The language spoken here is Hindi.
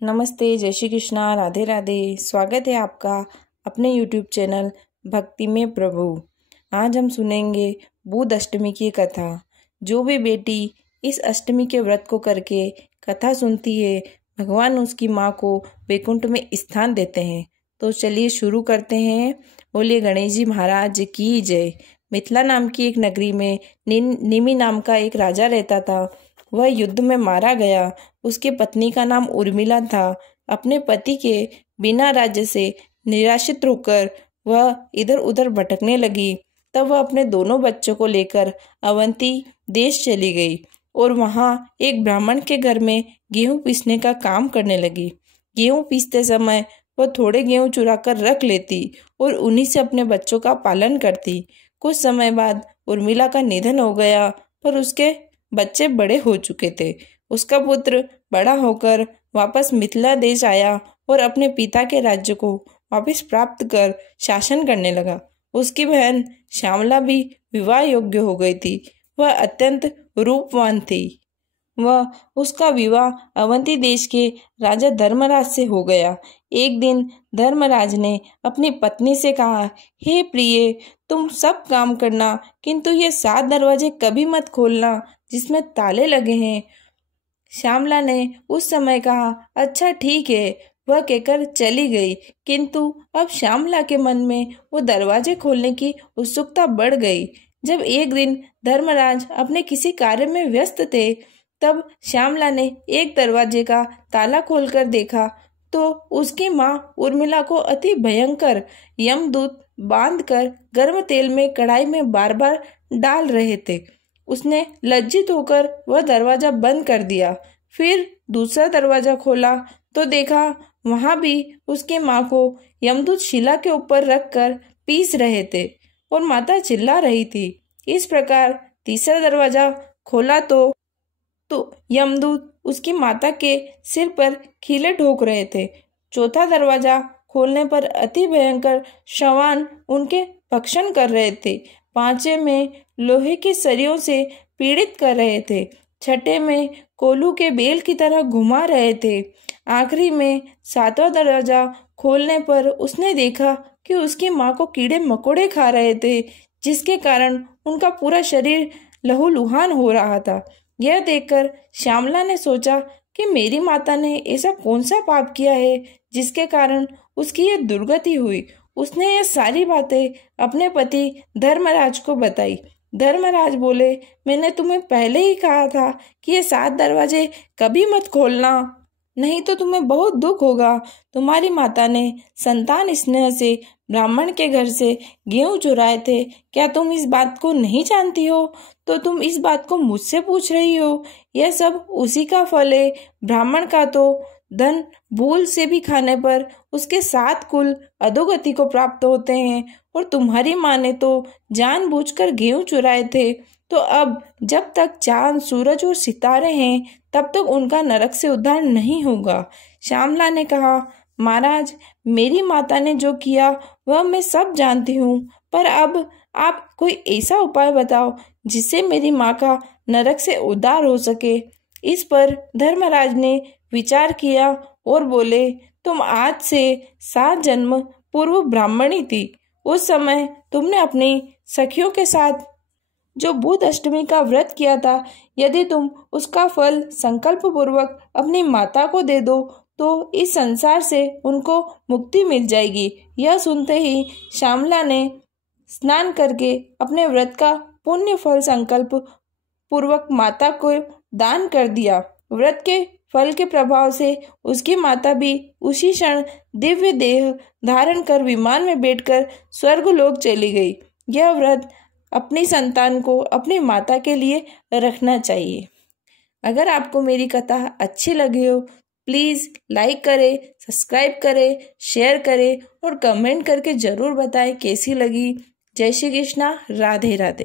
नमस्ते, जय श्री कृष्णा, राधे राधे। स्वागत है आपका अपने YouTube चैनल भक्ति में प्रभु। आज हम सुनेंगे बुध अष्टमी की कथा। जो भी बेटी इस अष्टमी के व्रत को करके कथा सुनती है, भगवान उसकी माँ को वैकुंठ में स्थान देते हैं। तो चलिए शुरू करते हैं। बोलिए गणेश जी महाराज की जय। मिथिला नाम की एक नगरी में निमि नाम का एक राजा रहता था। वह युद्ध में मारा गया। उसके पत्नी का नाम उर्मिला था। अपने पति के बिना राज्य से निराशित होकर वह इधर उधर भटकने लगी। तब वह अपने दोनों बच्चों को लेकर अवंती देश चली गई और वहां एक ब्राह्मण के घर में गेहूं पीसने का काम करने लगी। गेहूं पीसते समय वह थोड़े गेहूं चुरा कर रख लेती और उन्हीं से अपने बच्चों का पालन करती। कुछ समय बाद उर्मिला का निधन हो गया, पर उसके बच्चे बड़े हो चुके थे। उसका पुत्र बड़ा होकर वापस मिथिला देश आया और अपने पिता के राज्य को वापस प्राप्त कर शासन करने लगा। उसकी बहन श्यामला भी विवाह योग्य हो गई थी। वह अत्यंत रूपवान थी। उसका विवाह अवंती देश के राजा धर्मराज से हो गया। एक दिन धर्मराज ने अपनी पत्नी से कहा, हे प्रिय, तुम सब काम करना, किंतु ये 7 दरवाजे कभी मत खोलना जिसमें ताले लगे हैं। श्यामला ने उस समय कहा, अच्छा ठीक है। वह कहकर चली गई, किंतु अब श्यामला के मन में वो दरवाजे खोलने की उत्सुकता बढ़ गई। जब एक दिन धर्मराज अपने किसी कार्य में व्यस्त थे, तब श्यामला ने एक दरवाजे का ताला खोलकर देखा तो उसकी माँ उर्मिला को अति भयंकर यमदूत बांधकर गर्म तेल में कढ़ाई में बार बार डाल रहे थे। उसने लज्जित होकर वह दरवाजा बंद कर दिया। फिर दूसरा दरवाजा खोला तो देखा वहां भी उसके माँ को यमदूत शिला के ऊपर रखकर पीस रहे थे और माता चिल्ला रही थी। इस प्रकार तीसरा दरवाजा खोला तो यमदूत उसकी माता के सिर पर कीले ठोक रहे थे। चौथा दरवाजा खोलने पर अति भयंकर शवान उनके भक्षण कर रहे थे। पांचवे में लोहे के सरियों से पीड़ित कर रहे थे। छठे में कोल्हू के बेल की तरह घुमा रहे थे। आखिरी में 7वां दरवाजा खोलने पर उसने देखा कि उसकी माँ को कीड़े मकोड़े खा रहे थे, जिसके कारण उनका पूरा शरीर लहूलुहान हो रहा था। यह देखकर श्यामला ने सोचा कि मेरी माता ने ऐसा कौन सा पाप किया है जिसके कारण उसकी यह दुर्गति हुई। उसने यह सारी बातें अपने पति धर्मराज को बताई। धर्मराज बोले, मैंने तुम्हें पहले ही कहा था कि ये 7 दरवाजे कभी मत खोलना, नहीं तो तुम्हें बहुत दुख होगा। तुम्हारी माता ने संतान स्नेह से ब्राह्मण के घर से गेहूं चुराए थे। क्या तुम इस बात को नहीं जानती हो? तो तुम इस बात को मुझसे पूछ रही हो? यह सब उसी का फल है। ब्राह्मण का तो धन भूल से भी खाने पर उसके 7 कुल अधोगति को प्राप्त होते हैं, और तुम्हारी माँ ने तो जानबूझकर गेहूं चुराए थे। तो अब जब तक चांद, सूरज और सितारे हैं, तब तक उनका नरक से उद्धार नहीं होगा। श्यामला ने कहा, महाराज, मेरी माता ने जो किया वह मैं सब जानती हूँ, पर अब आप कोई ऐसा उपाय बताओ जिससे मेरी माँ का नरक से उद्धार हो सके। इस पर धर्मराज ने विचार किया और बोले, तुम आज से 7 जन्म पूर्व ब्राह्मणी थी। उस समय तुमने अपनी सखियों के साथ जो बुध अष्टमी का व्रत किया था, यदि तुम उसका फल संकल्प पूर्वक अपनी माता को दे दो तो इस संसार से उनको मुक्ति मिल जाएगी। यह सुनते ही श्यामला ने स्नान करके अपने व्रत का पुण्य फल संकल्प पूर्वक माता को दान कर दिया। व्रत के फल के प्रभाव से उसकी माता भी उसी क्षण दिव्य देह धारण कर विमान में बैठकर स्वर्गलोक चली गई। यह व्रत अपनी संतान को अपनी माता के लिए रखना चाहिए। अगर आपको मेरी कथा अच्छी लगी हो, प्लीज़ लाइक करें, सब्सक्राइब करें, शेयर करें और कमेंट करके ज़रूर बताएं कैसी लगी। जय श्री कृष्णा, राधे राधे।